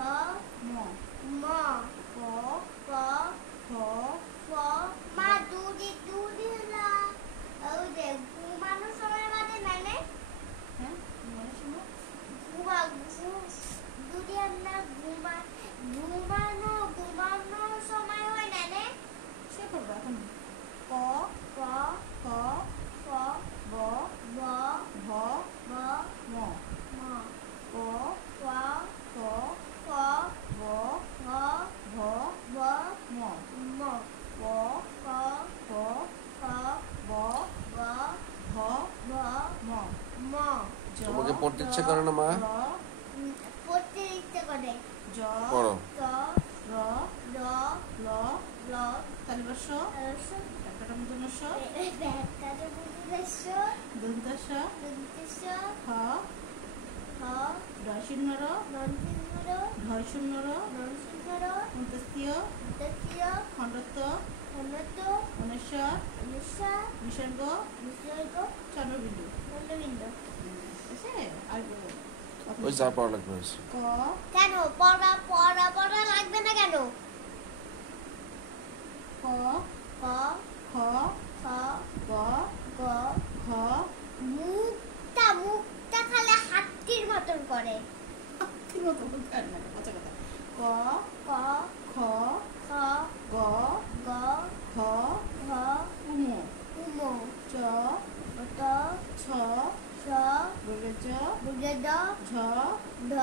ম ম প প ফ ফ মা দুধি না ওই যে ঘুমানোর সময় বাজে মানে হ্যাঁ ঘুমানোর সময় দুধি না ঘুমানোর সময় হয় না সে করবো এখন ক ক খ খ গ গ ঘ গ ম ম ক ক খ খ গ ঘ ঘ গ ম ম ক ক খ খ গ গ ঘ ঘ ম ম জ তোমাকে পড়তে ইচ্ছে করে না মা? র পড়তে ইচ্ছে করে জ পড়ো। ত র র ল ল তালিবর্ষ রস একটা মূর্ধন্যস্ব ব্যাখ্যাতে বুঝিদেশ দন্তস্ব দন্তেশ খ হ ডয়শূন্যর নন্দিন্নর ঢয়শূন্যর নরসিংহর অন্তস্তীয় দ্বিতীয় খণ্ডত্ব খন্ডত অনেশ্বর উড়িষ্যা বিসর্গ বিসর্গ চন্দ্রবিন্দু চন্দ্রবিন্দু আছে আর ওই যা পড়া লাগবে হয়েছে। ক কেন পড়া লাগবে না কেন ক ক খ খ গ গ ঘ মুখটা খালে হাতির মতন করে ঠিক মতো বলতে পারি না আচ্ছা কথা ক ক খ খ গ গ ঘ ঘ উম উম চ ত ছ ছ বর্গজ বুঝে দ ঝ ঢ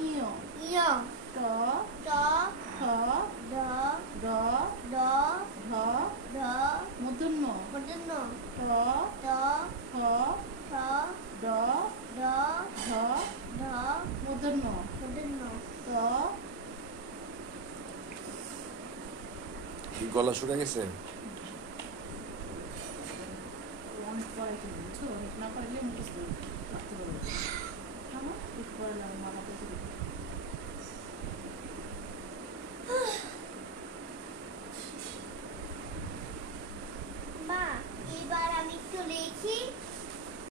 ইয় ইয় ট ট ঠ ঢ ড ড ঢ ঢ মূর্ধন্য পর্যন্ত ট ট ঠ ঠ ড ড ঢ ঢ মূর্ধন্য পর্যন্ত ত গলা শুকা গেছে? অনেক পড়াইতে বুঝছো, অনেক না পারলে মুখস্থ রাখতে পারবো।